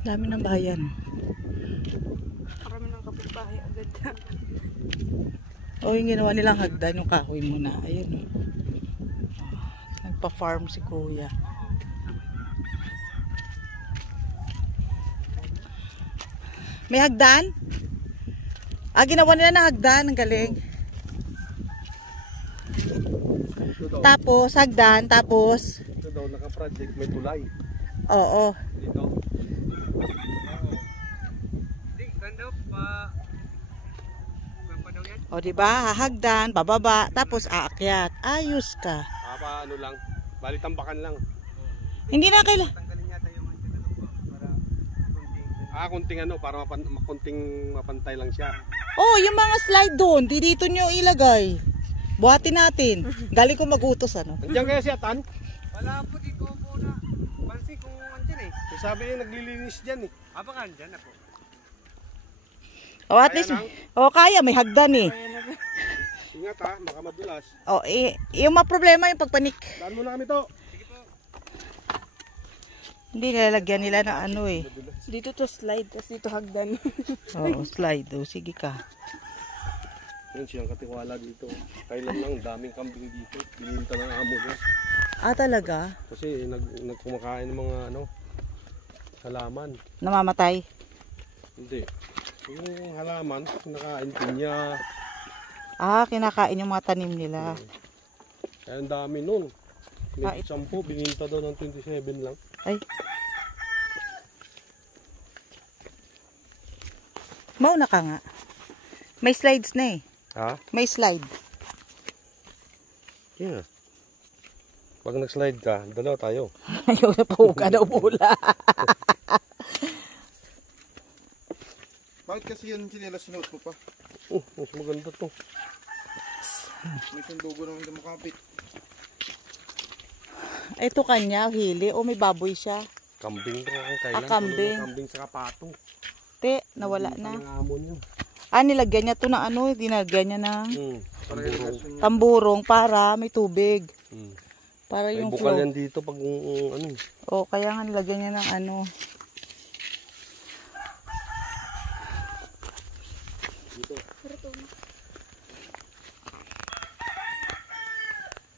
Dami ng bayan. Marami ng kapitbahay agad. O, yung ginawa nilang hagdan, yung kahoy muna. Ayun. Nagpa-farm si kuya. May hagdan? Ginawa nila na hagdan. Ang galing. Tapos, hagdan. Tapos, ito daw, naka-project, may tulay. oo. Dito. Hindi, ganda pa. O, diba? Hahagdan, bababa, tapos aakyat. Ayos ka. Ano lang, bali tambakan lang. Hindi na kailangan. Tanggalin yata yung para kunting para kunting mapantay lang siya. Oh, yung mga slide doon, dito nyo ilagay. Buhatin natin. Galing ko magutos, ano? Nandiyan kaya si Atan? Wala po, dito po na. Pansin kung andyan eh. Sabi niya naglilinis dyan eh. Baka andyan na po. O, at least, kaya, may hagdan eh. Ingat ha, baka madulas. O, yung problema yung pagpanik. Daan mo na kami to. Sige po. Hindi nilalagyan nila ng ano eh. Dito to slide, kasi dito hagdan. Oo, slide. O, sige ka. Yan siyang katiwala dito. Kailan lang, daming kambing dito. Pininta ng amo niya. Talaga? Kasi nagkumakain ng mga halaman. Namamatay? Hindi. Yung halaman, kinakain pinya. Kinakain yung mga tanim nila. Kaya ang dami nun. May Kahit 10, bininta daw ng 27 lang. Ay. Mauna ka nga. May slides na eh. Ha? May slide. Yeah. Pag nag-slide ka, dalawa tayo. Ayaw na po ka daw pula. Bakit kasi yun chinelas sinuot mo pa? Mas maganda to. May tundugo naman na makapit. Ito kanya, hili. O may baboy siya. Kambing to ang kailan. Kambing. Kambing sa kapatong. Te, nawala na. Ang amon yun. Nilagyan niya to na ano, dinagyan niya ng Tamburong. tamburong para may tubig. Para Ay, yung bukal flow. yan dito pag ano. O, kaya nga nilagyan niya ng ano.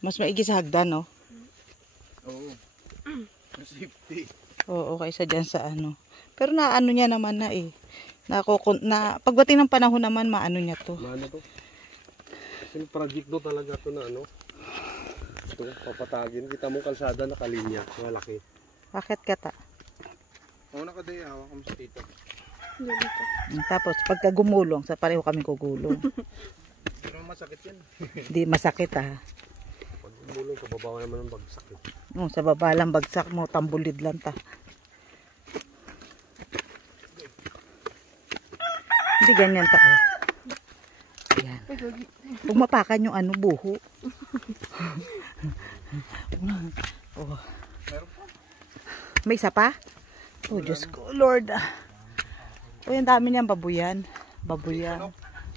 Mas maigi sa hagdan, no? Oo. Safety. Oo, kaysa dyan sa ano. Pero naano niya naman na eh. Pagdating ng panahon naman, maano niya to. Maano to? Kasi project do talaga to na ano. Ito, papatagin. Kita mo kalsada nakalinya. Malaki. Bakit kata? Oo, nakadaya. Hawak kami sa tito. Tapos, pagka gumulong, sa pareho kami gugulong. Pero masakit yan. Hindi masakit Pag gumulong, sa baba naman ng bagsak. Sa baba lang bagsak mo, tambulid lang ta. Hindi ganyan ta. Ayan. Huwag mapakan yung buho. Oh. May isa pa? Oh, Diyos ko, Lord. Ang dami niyang babuyan.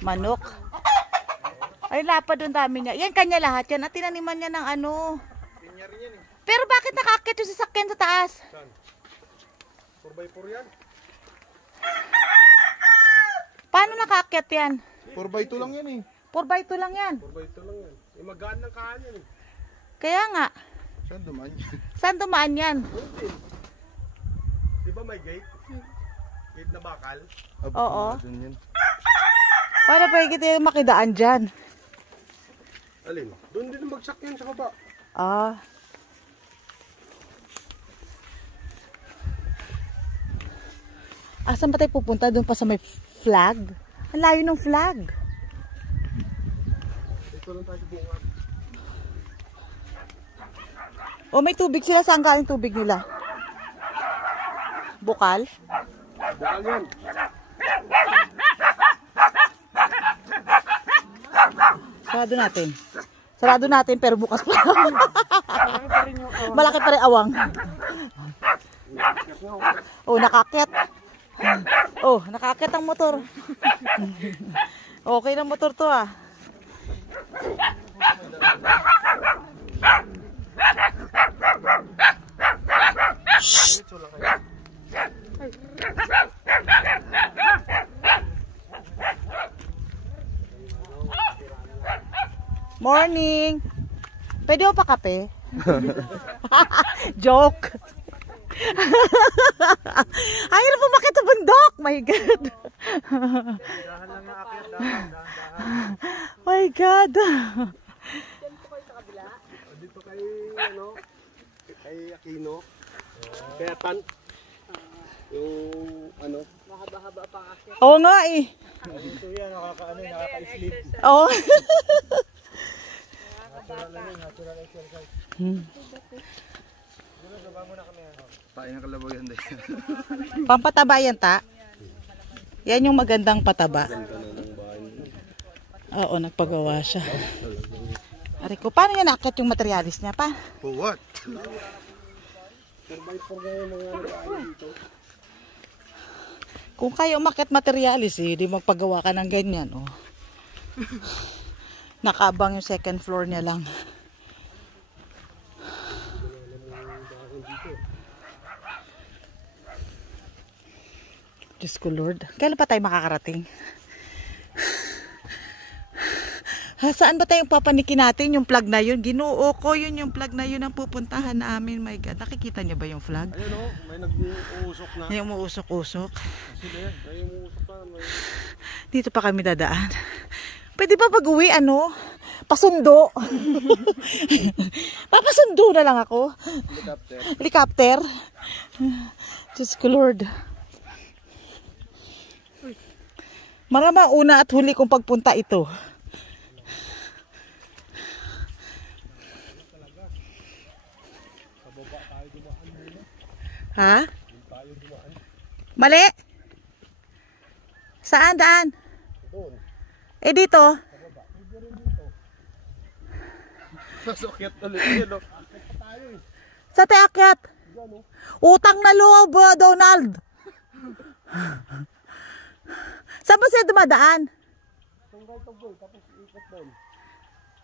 Manok. Ay, lapad yung dami niya. Yan, kanya lahat yan. At tinaniman niya ng ano. Pero bakit nakakit yung sasakyan sa taas? 4x4 yan. Paano nakakit yan? 4x2 lang yan eh. 4x2 lang yan. 4x2 lang yan. Magaan ng kaan yan eh. Kaya nga. Saan dumaan yan? Saan dumaan yan? Di ba may gate? Gate na bakal? Oo. Doon yan. Para pa kita makidaan dyan. Alin? Doon din ang bagsak yan sa baba. Saan ba tayo pupunta? Doon pa sa may flag? Ang layo ng flag. Ito lang tayo bunga. May tubig sila. Saan galing tubig nila? Bukal? Bukal yan. Sarado natin pero bukas pa. Malaki pa rin awang. Nakakit. Nakakit ang motor. Okay ng motor to Shh. Morning. Pwede mo pa kape? Joke. Ay, hirap umakit sa bundok. My God. My God. Dito kay, ano, kay Aquino. Kaya tan. Yung, ano. Mahaba-haba pang akyat. Oo nga eh. Ito yan, nakaka-sleep. Oo. Natural exercise. Tayo ng kalabaw yan din. Pampataba yan, ta? Yan yung magandang pataba. Oo, nagpagawa siya. Ari ko, paano yan nakit yung materialis niya pa? For what? Kung kaya umakit materialis eh, di magpagawa ka ng ganyan, oh. Nakabang yung second floor niya lang. Diyos ko Lord, kailan pa tayo makakarating? Ha, saan ba tayong papanikin natin yung flag na yun? Ginoo ko, yun yung flag na yun ang pupuntahan namin. My God, nakikita niyo ba yung flag? Ayun o, may nag-uusok na. Yung umuusok-usok. Sila yan, may umuusok pa. Dito pa kami dadaan. Pwede ba pag-uwi, ano? Pasundo. Papasundo na lang ako. Helicopter. Helicopter. Diyos ko Lord. Maramang una at huli kong pagpunta ito. Ha? Mali? Saan daan? Eh dito? Sasokit ulit yun o. Sa teakyat? Utang na loob, Donald. Saan ba siya dumadaan?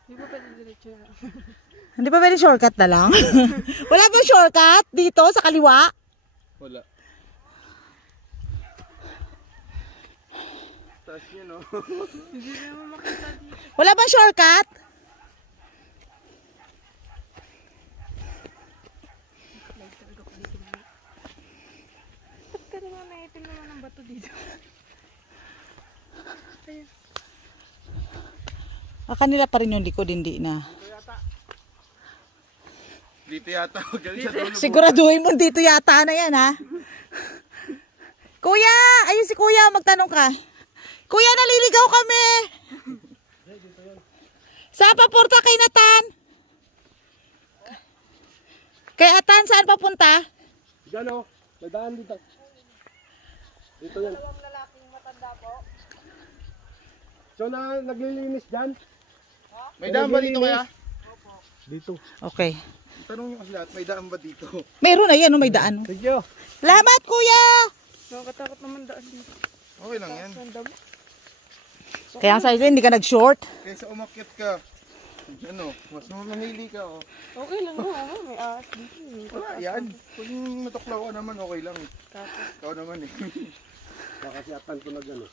Di ba pwede diretso na? Hindi pa pwede shortcut na lang? Wala ba shortcut dito sa kaliwa? Wala. Taas yun o. Hindi naman makita dito. Wala ba shortcut? Ba't ka naman naitin naman ng bato dito? Ayun. Kanila pa rin yung likod, hindi na. Dito yata. Galing sa dulo. Siguraduhin mo dito yata na yan, ha? Kuya! Ayun si Kuya, magtanong ka. Kuya, naliligaw kami! Saan papunta kay Natan? Kay Atan, saan papunta? Diyan o, may daan dito. Dito yan. So na naglilinis dyan? May daan ba dito kaya? Dito. Okay. Tanong nyo kasi lahat, may daan ba dito? Meron na yan, may daan. Sige. Salamat, Kuya! Nakakatakot naman daan dito. Okay lang yan. Sanda mo. Kaya sa hindi ka nag-short. Kaysa umakyat ka, ano, mas mamili ka oh. Okay lang mo, may ahas dito. Wala yan. Kung matuklaw ka naman, okay lang. Tapos, Ikaw naman eh. Nakasiatan ko na gano'n.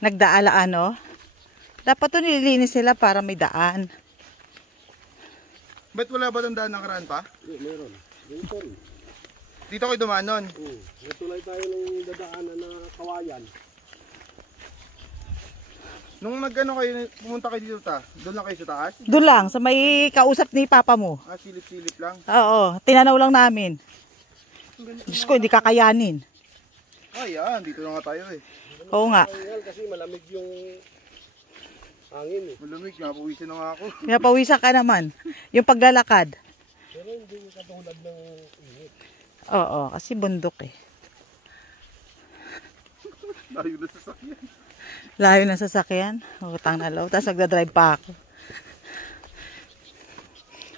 Nagdaala ano? Dapat to nililinis sila para may daan. Ba't wala ba itong daan ng karaan pa? Meron. Dito rin. Dito kayo dumaan nun. Natulay tayo ng dadaanan na kawayan. Nung nag-ano kayo, pumunta kayo dito doon lang kayo sa taas? Doon lang, sa may kausap ni Papa mo. Ah, silip-silip lang. Oo, tinanaw lang namin. Diyos ko, hindi kakayanin. Ah, yan. Dito na nga tayo eh. Oo nga. Kasi malamig yung hangin eh. Malamig, napawisin na nga ako. Pinapawisan ka naman. Yung paglalakad. Pero hindi katulad ng init. Oo, kasi bundok eh. Layo na sasakyan. Layo ng sasakyan. Utang na loob. Tapos nagdadrive pa ako.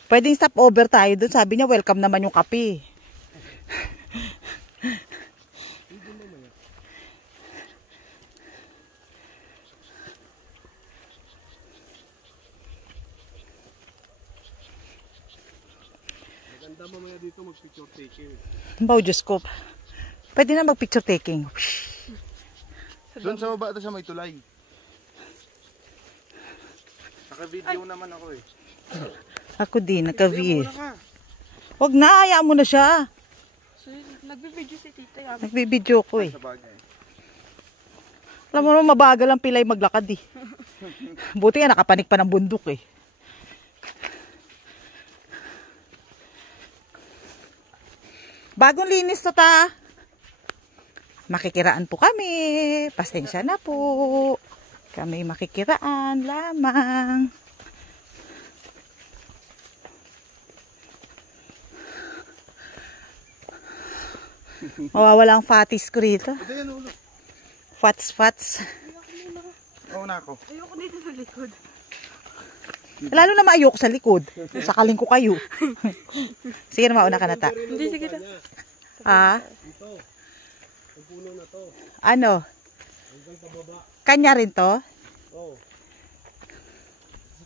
Pwedeng stop over tayo doon. Sabi niya, welcome naman yung kape. Maganda mamaya dito mag-picture taking. Baw, Diyos ko. Pwede na mag-picture taking. Doon sa baba ito sa may tulay. Naka-video naman ako eh. Ako din, nagka-V. Muna ka. Huwag na, hayaan mo na siya. So, nagbibideo si tita yaman. Nagbibideo ko eh. Sa bagay. Alam mo naman, mabagal ang pilay maglakad eh. Buti nga nakapanik pa ng bundok eh. Bagong linis to ta. Makikiraan po kami. Pasensya na po. Kami makikiraan lamang. Mawawala ang fatis ko rito. Ito yan ulo. Fats. Oo na ako. Ayoko dito sa likod. Lalo na maayoko sa likod. Sakaling ko kayo. Sige na, mauna ka na ta. Hindi, sige na. Ah? Ito. Ang puno na to. Ano? Hanggang pababa. Kanya rin to? Oo.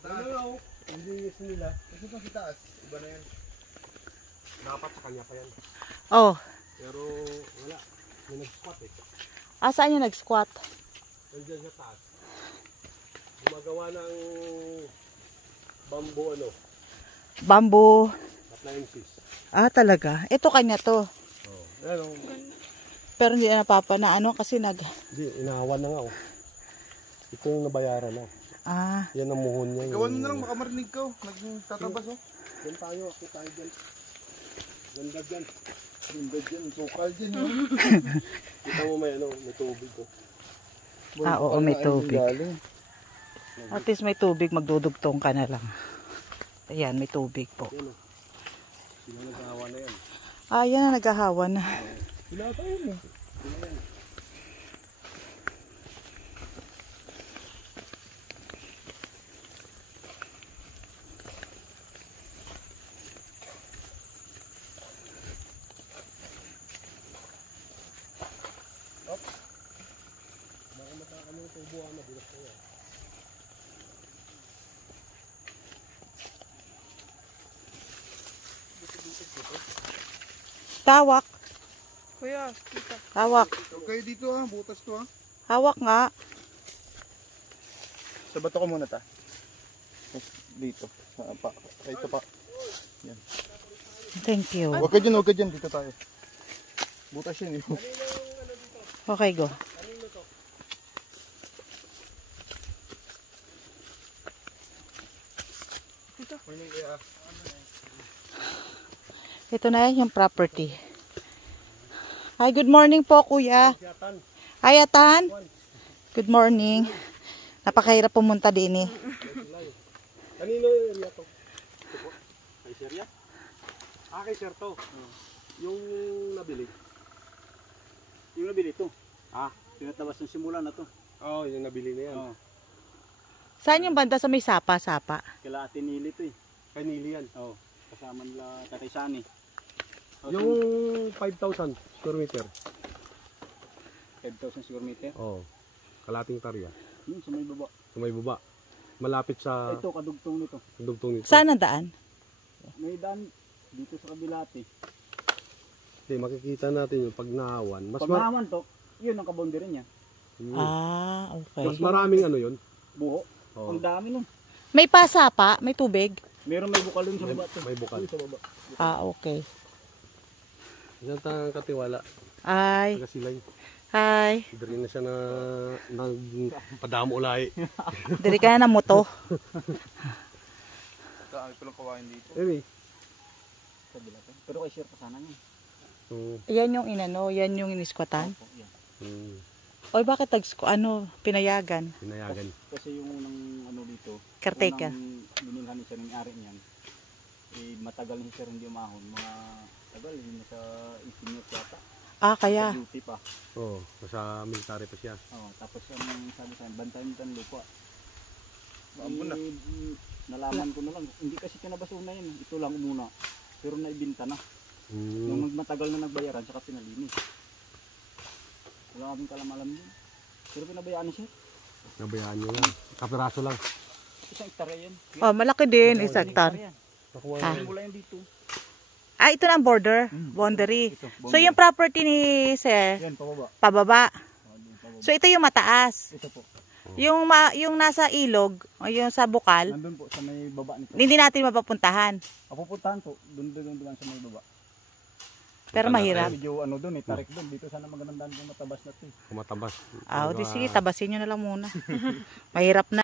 Ano? Hindi yes nila. Kasi pa sa taas. Iba na yan. Dapat sa kanya pa yan. Oh. Pero wala. May nag-squat eh. Saan yung nag-squat? Nandiyan sa taas. Gumagawa ng bamboo ano. Bamboo. Appliances. Ah, talaga? Ito kanya to. Oo. Ano? Pero hindi na napapa na ano kasi Hindi, inahawan na nga oh. Ito yung nabayaran na. Ah. Yan ang muhon niya. Gawan mo na lang, baka marinig ka. Nagtatabas oh. Diyan tayo, ako tayo dyan. Ganda dyan. Ganda dyan, sukal dyan oh. Kita mo may ano, may tubig oh. Ah, oo, may tubig. Galing. At least may tubig, magdudugtong ka na lang. Ayan, may tubig po. Yan oh. Sila naghahawa na yan. Ah, yan na naghahawa na. Sila tayo eh. Tawak. Kuya, tita. Hawak. Okay dito ah, butas to ah. Hawak nga. Sa bato ko muna ta. Dito. Ito pa. Yan. Thank you. Huwag ka dyan. Dito tayo. Butas yan eh. Okay, go. Ito na yung property. Hi, good morning po, kuya. Hi, Atan. Good morning. Napakahirap pumunta din eh. Kanino yung area to? Kay Sir yan? Ah, kay Sir to. Yung nabili. Yung nabili ito. Ah, pinatabas ng simula na to. Oo, yung nabili na yan. Oh, Saan yung banda sa may sapa-sapa? kila Ate Nili ito eh. Kanili yan. Oh, kasama nila Tatay Sani. Oh, Yung 5,000 square meter. 5,000 square meter. Oo. Kalating tarya. Yun, sa may baba. Sa may baba. Malapit sa Ito, kadugtong nito. dugtong nito. Saan ang daan? May daan dito sa kabilati. Hindi, makikita natin yung pag nahawan. Mas, Pag naman to, yun ang kaboundary niya. Ah, okay. mas maraming ano yun. Buho. Oo. Ang dami nun. May pasapa? May tubig? Meron may bukal dun sa baba to. May bukal. Sa baba. Ah, okay. Yan tayong katiwala. Hi. Taga Silay. Hi. Dari na siya na nagpadamo ulay. Diri ka na ng moto. Dami palang kawain dito. Anyway. Sa bilati. Pero kay share pa sana nga. Yan yung inano, yan yung iniskwatan. Opo, yan. Oy, bakit pinayagan? Pinayagan. Kasi yung unang ano dito. Caretaker. Unang binilhan ni Sir ng ari niyan. Eh, matagal ni Sir hindi umahon. Mga tagal, hindi sa 18 years yata. Ah, kaya. Sa duty pa. Oo, nasa military pa siya. Oh, tapos ang sabi sa akin, bantayan mo ang lupa. Maambon na. Nalaman ko na lang, hindi kasi kinabasuna yun. Ito lang muna. Pero naibinta na. Nung matagal na nagbayaran, saka pinalinis. Wala kaming kalamalam yun. Pero pinabayaan na siya. Nabayaan nyo lang. Kapiraso lang. Isang hektarya yan. Oh, malaki din, isang hektar. Nakuha Ah. Mula yan dito. Ah, ito na ang border, boundary. Ito, So, yung property ni Sir, yan, pababa. pababa. Oh, din, pababa. So, ito yung mataas. Ito po. Yung nasa ilog, o yung sa bukal, Nandun po sa may baba nito. hindi natin mapapuntahan. Mapupuntahan po, doon lang sa may baba. Pero mahirap. Medyo ano doon tarik doon. Dito sana magandang daan kung matabas na ito. Kumatabas. Ah, di sige, tabasin nyo na lang muna. Mahirap na.